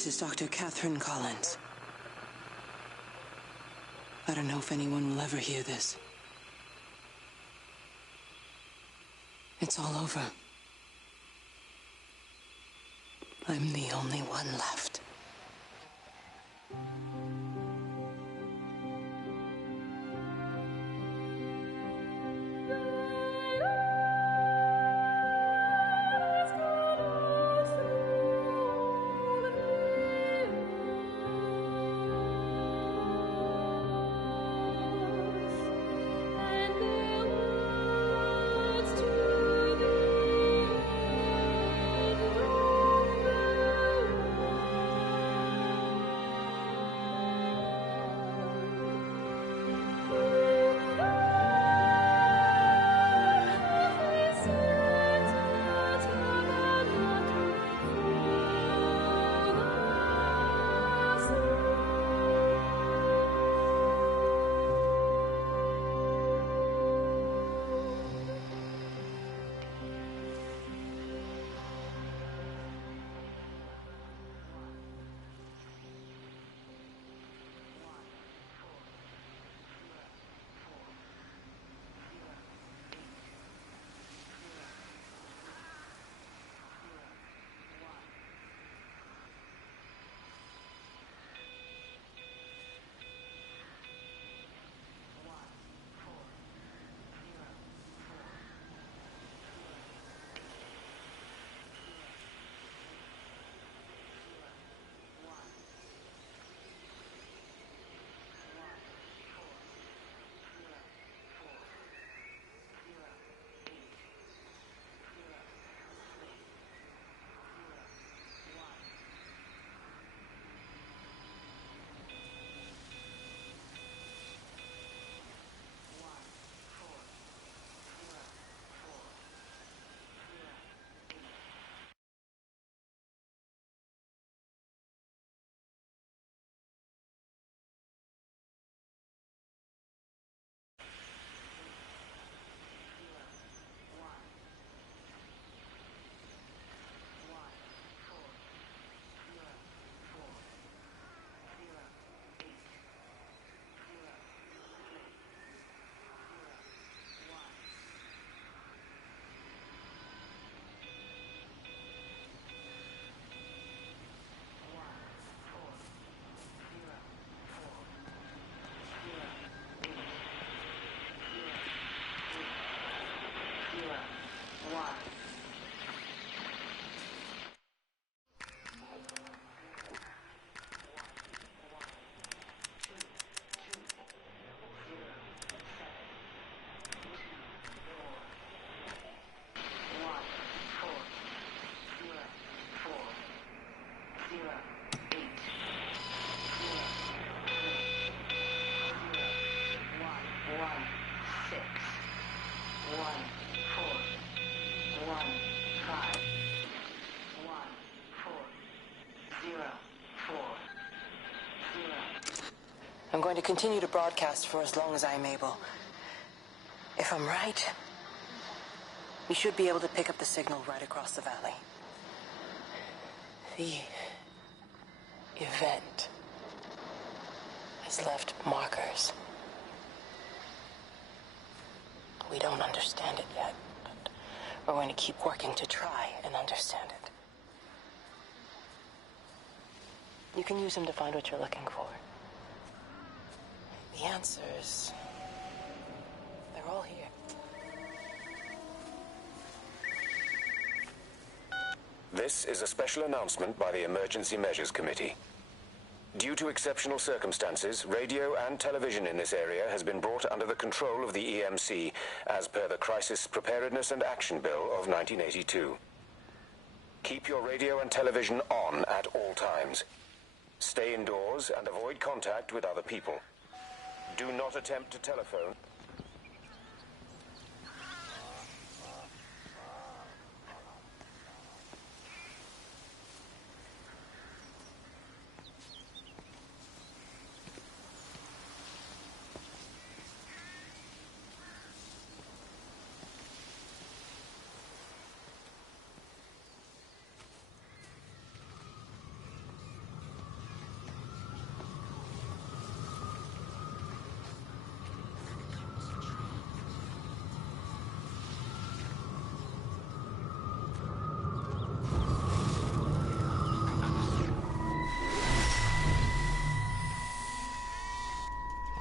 This is Dr. Catherine Collins. I don't know if anyone will ever hear this. It's all over. I'm the only one left. I'm going to continue to broadcast for as long as I'm able. If I'm right, we should be able to pick up the signal right across the valley. The event has left markers. We don't understand it yet, but we're going to keep working to try and understand it. You can use them to find what you're looking for. The answers, they're all here. This is a special announcement by the Emergency Measures Committee. Due to exceptional circumstances, radio and television in this area has been brought under the control of the EMC as per the Crisis Preparedness and Action Bill of 1982. Keep your radio and television on at all times. Stay indoors and avoid contact with other people. Do not attempt to telephone.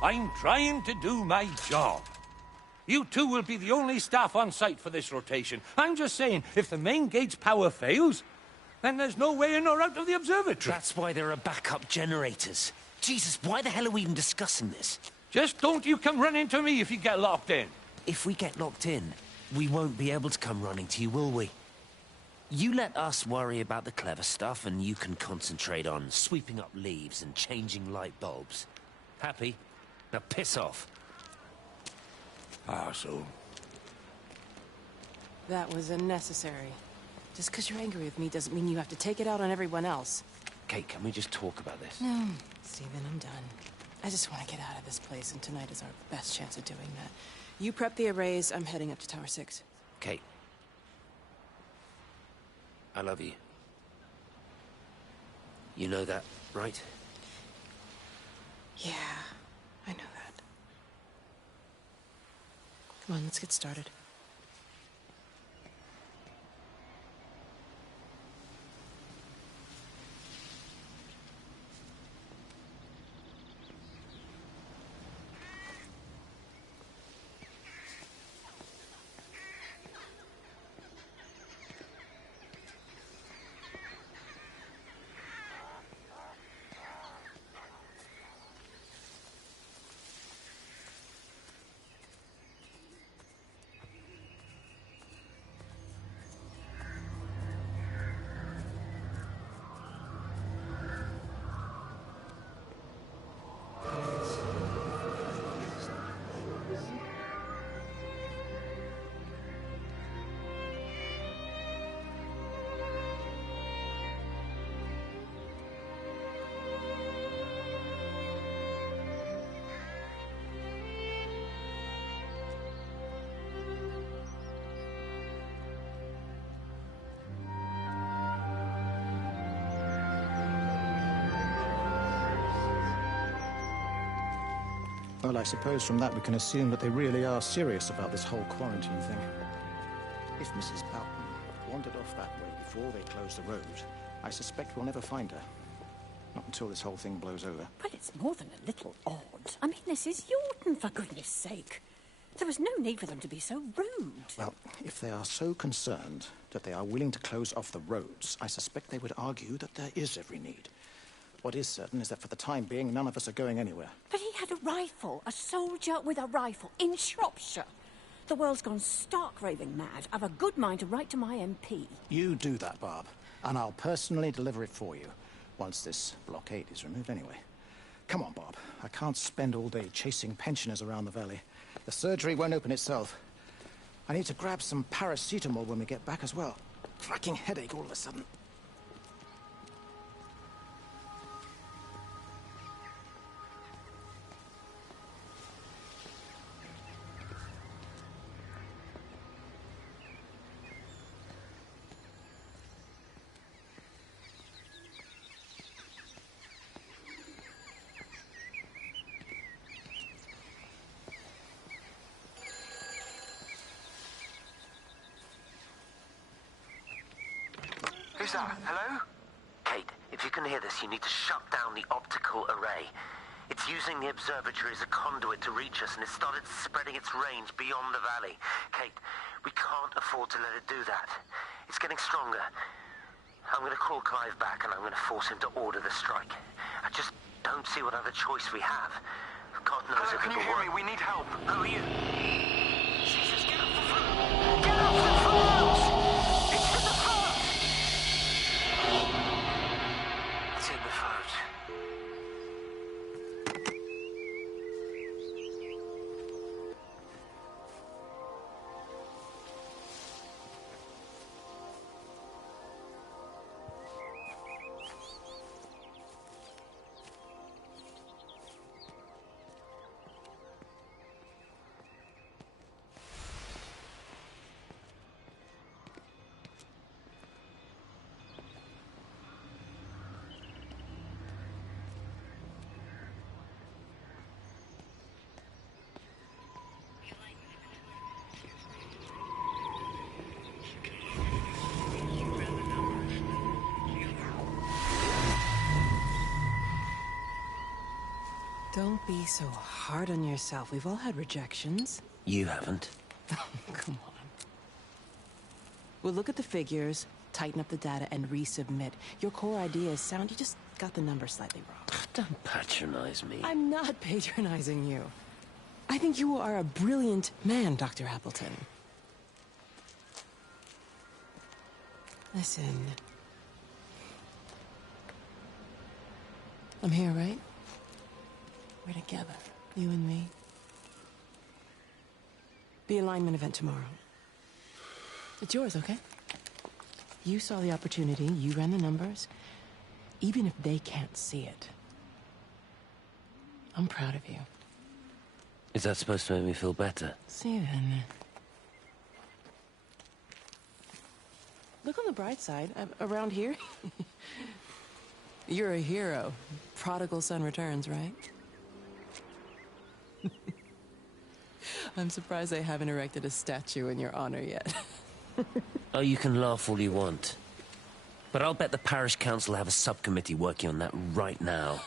I'm trying to do my job. You two will be the only staff on site for this rotation. I'm just saying, if the main gate's power fails, then there's no way in or out of the observatory. That's why there are backup generators. Jesus, why the hell are we even discussing this? Just don't you come running to me if you get locked in. If we get locked in, we won't be able to come running to you, will we? You let us worry about the clever stuff, and you can concentrate on sweeping up leaves and changing light bulbs. Happy? Now piss off. Arsehole. That was unnecessary. Just because you're angry with me doesn't mean you have to take it out on everyone else. Kate, can we just talk about this? No, Stephen, I'm done. I just want to get out of this place, and tonight is our best chance of doing that. You prep the arrays, I'm heading up to Tower 6. Kate. I love you. You know that, right? Yeah, I know that. Come on, let's get started. Well, I suppose from that we can assume that they really are serious about this whole quarantine thing. If Mrs. Boughton wandered off that way before they closed the road, I suspect we'll never find her. Not until this whole thing blows over. Well, it's more than a little odd. I mean, this is Yorton, for goodness sake. There was no need for them to be so rude. Well, if they are so concerned that they are willing to close off the roads, I suspect they would argue that there is every need. What is certain is that for the time being, none of us are going anywhere. But he had a rifle, a soldier with a rifle, in Shropshire. The world's gone stark raving mad. I've a good mind to write to my MP. You do that, Barb, and I'll personally deliver it for you, once this blockade is removed anyway. Come on, Bob. I can't spend all day chasing pensioners around the valley. The surgery won't open itself. I need to grab some paracetamol when we get back as well. Cracking headache all of a sudden. Who's that? Hello? Kate, if you can hear this, you need to shut down the optical array. It's using the observatory as a conduit to reach us, and it's started spreading its range beyond the valley. Kate, we can't afford to let it do that. It's getting stronger. I'm going to call Clive back, and I'm going to force him to order the strike. I just don't see what other choice we have. God knows Hello, if can you hear me? We need help. Who are you? Jesus, get off the phone! Get off the phone! It's in the phone! It's in the phone. Don't be so hard on yourself. We've all had rejections. You haven't. Come on. We'll look at the figures, tighten up the data, and resubmit. Your core idea is sound, you just got the numbers slightly wrong. Don't patronize me. I'm not patronizing you. I think you are a brilliant man, Dr. Appleton. Listen. I'm here, right? We're together, you and me. The alignment event tomorrow. It's yours, okay? You saw the opportunity, you ran the numbers. Even if they can't see it, I'm proud of you. Is that supposed to make me feel better? Steven. Look on the bright side. Around here, you're a hero. Prodigal son returns, right? I'm surprised they haven't erected a statue in your honor yet. Oh, you can laugh all you want. But I'll bet the parish council have a subcommittee working on that right now.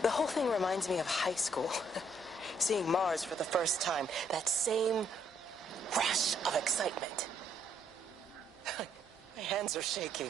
The whole thing reminds me of high school. Seeing Mars for the first time. That same rush of excitement. My hands are shaking.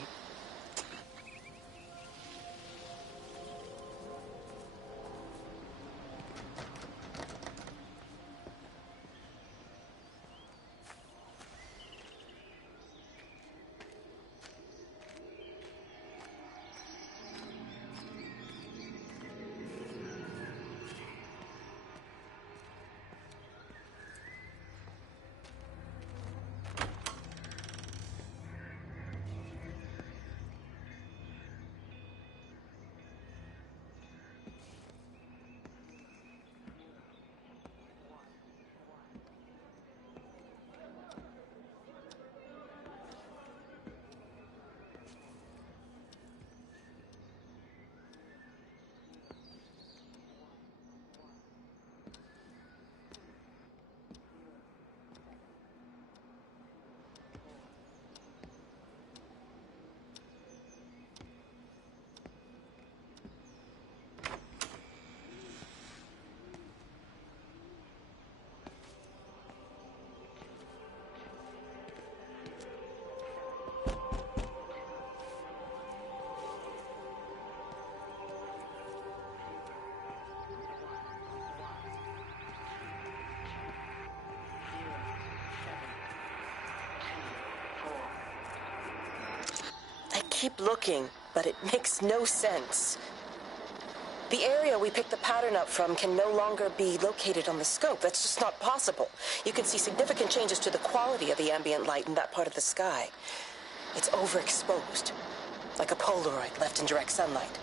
keep looking, but it makes no sense. The area we picked the pattern up from can no longer be located on the scope. That's just not possible. You can see significant changes to the quality of the ambient light in that part of the sky. It's overexposed, like a Polaroid left in direct sunlight.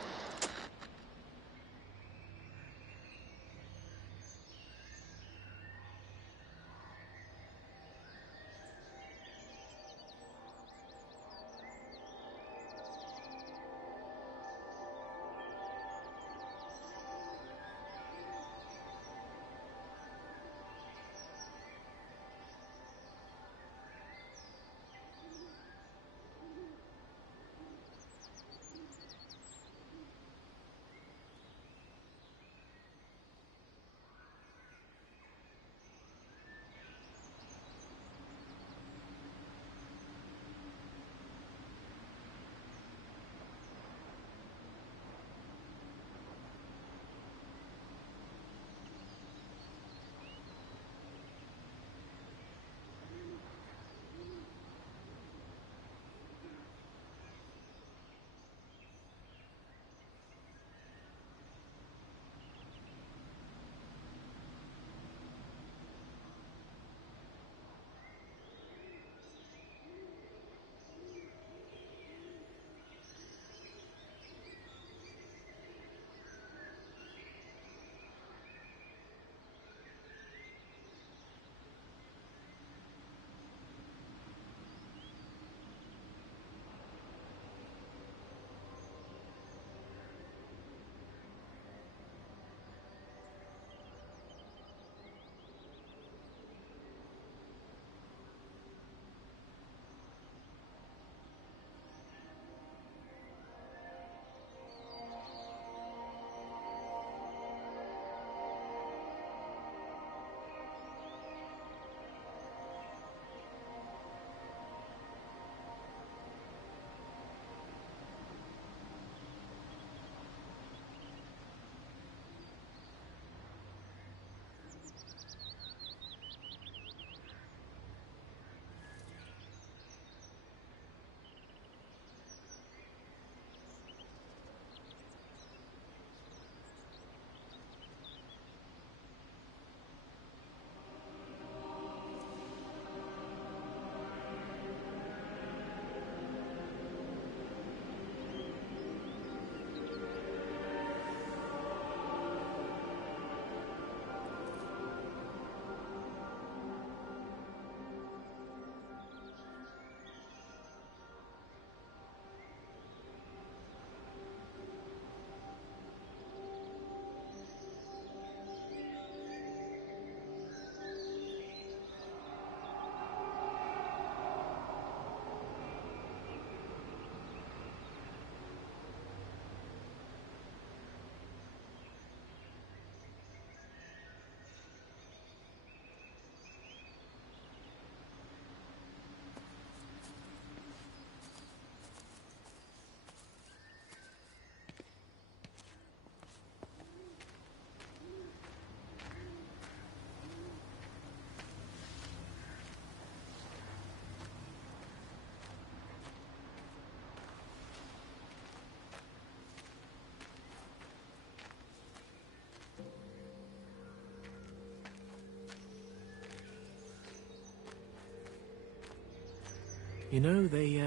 You know, they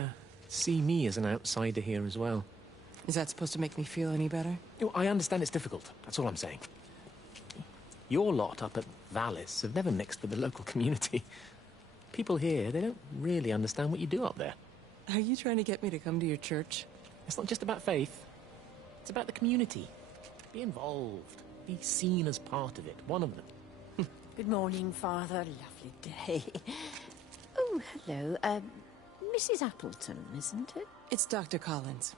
see me as an outsider here as well. Is that supposed to make me feel any better? You know, I understand it's difficult. That's all I'm saying. Your lot up at Valis have never mixed with the local community. People here, they don't really understand what you do up there. Are you trying to get me to come to your church? It's not just about faith. It's about the community. Be involved. Be seen as part of it. One of them. Good morning, Father. Lovely day. Oh, hello. Mrs. Appleton, isn't it? It's Dr. Collins.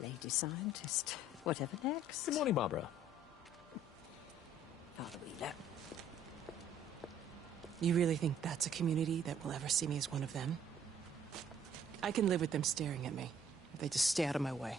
Lady scientist. Whatever next. Good morning, Barbara. Father Wheeler. You really think that's a community that will ever see me as one of them? I can live with them staring at me, if they just stay out of my way.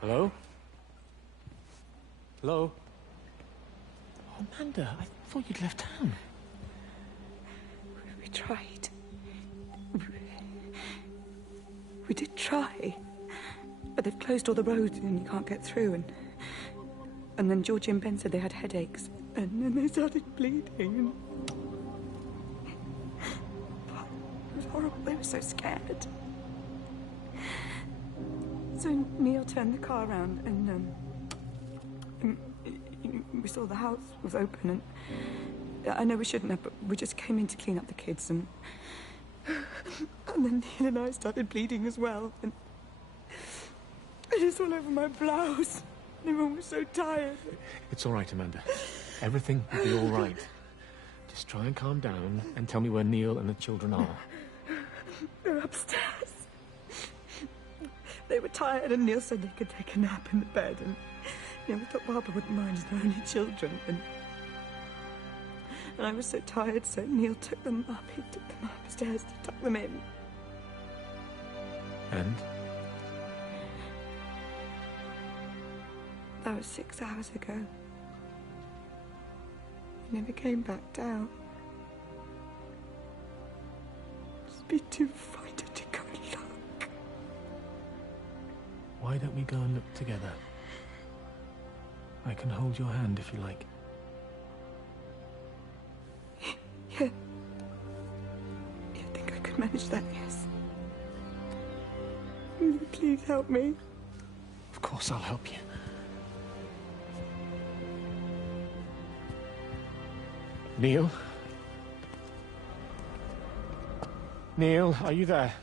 Hello? Hello? Oh, Amanda, I thought you'd left town. We tried. We did try. But they've closed all the roads and you can't get through. And then Georgie and Ben said they had headaches. And then they started bleeding. It was horrible. They were so scared. So Neil turned the car around and we saw the house was open, and I know we shouldn't have, but we just came in to clean up the kids, and then Neil and I started bleeding as well, and it was all over my blouse. Everyone was so tired. It's all right, Amanda. Everything will be all right. Just try and calm down and tell me where Neil and the children are. They're upstairs. They were tired, and Neil said they could take a nap in the bed, and we thought Barbara wouldn't mind as they're only children, and I was so tired, so Neil took them up. He took them upstairs to tuck them in. And? That was 6 hours ago. He never came back down. Just be too frightened to go and look. Why don't we go and look together? I can hold your hand if you like. Yeah. I think I could manage that, yes. Will you please help me? Of course I'll help you. Neil? Neil, are you there?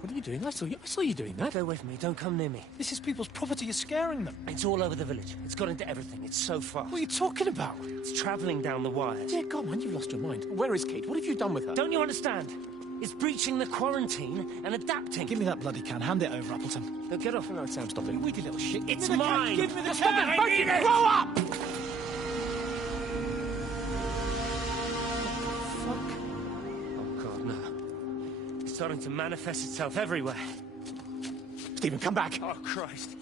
What are you doing? I saw you doing that. Stay away from me. Don't come near me. This is people's property. You're scaring them. It's all over the village. It's got into everything. It's so fast. What are you talking about? It's travelling down the wires. Dear God, man, you've lost your mind. Where is Kate? What have you done with her? Don't you understand? It's breaching the quarantine and adapting. Give me that bloody can. Hand it over, Appleton. Now get off and Sam, stop it. Weedy little shit. It's mine. Give me the Stop can. it. I need it. Grow up! Fuck. Oh, God, no. starting to manifest itself everywhere. Stephen, come back! Oh, Christ.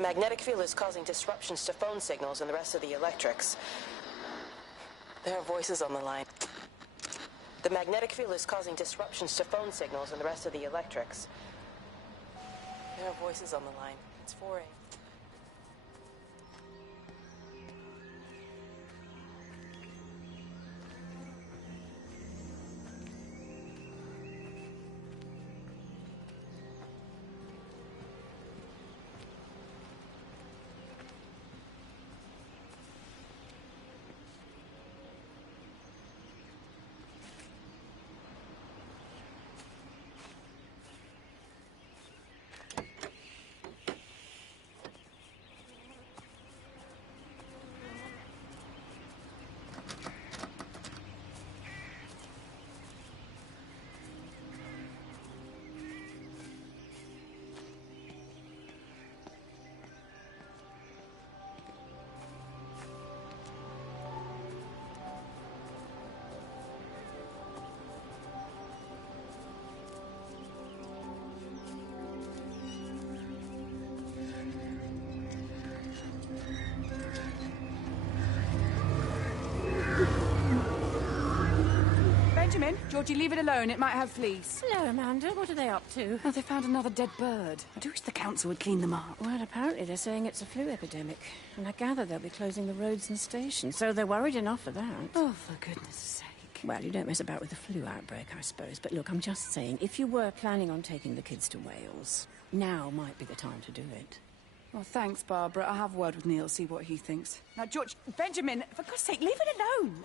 The magnetic field is causing disruptions to phone signals and the rest of the electrics. There are voices on the line. The magnetic field is causing disruptions to phone signals and the rest of the electrics. There are voices on the line. It's 4 a.m. Benjamin, Georgie, leave it alone. It might have fleas. Hello, Amanda. What are they up to? Oh, they found another dead bird. I do wish the council would clean them up. Well, apparently they're saying it's a flu epidemic. And I gather they'll be closing the roads and stations, so they're worried enough for that. Oh, for goodness sake. Well, you don't mess about with the flu outbreak, I suppose. But look, I'm just saying, if you were planning on taking the kids to Wales, now might be the time to do it. Well, thanks, Barbara. I'll have a word with Neil, see what he thinks. Now, George, Benjamin, for God's sake, leave it alone.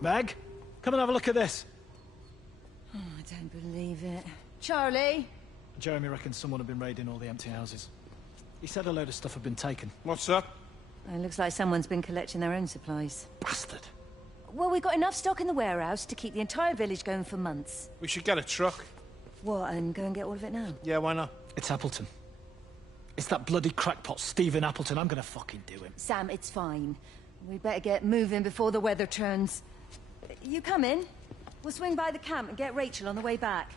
Meg, come and have a look at this. Oh, I don't believe it. Charlie? Jeremy reckons someone had been raiding all the empty houses. He said a load of stuff had been taken. What's up? It looks like someone's been collecting their own supplies. Bastard. Well, we've got enough stock in the warehouse to keep the entire village going for months. We should get a truck. What, and go and get all of it now? Yeah, why not? It's Appleton. It's that bloody crackpot Stephen Appleton. I'm gonna fucking do him. Sam, it's fine. We better get moving before the weather turns. You come in. We'll swing by the camp and get Rachel on the way back.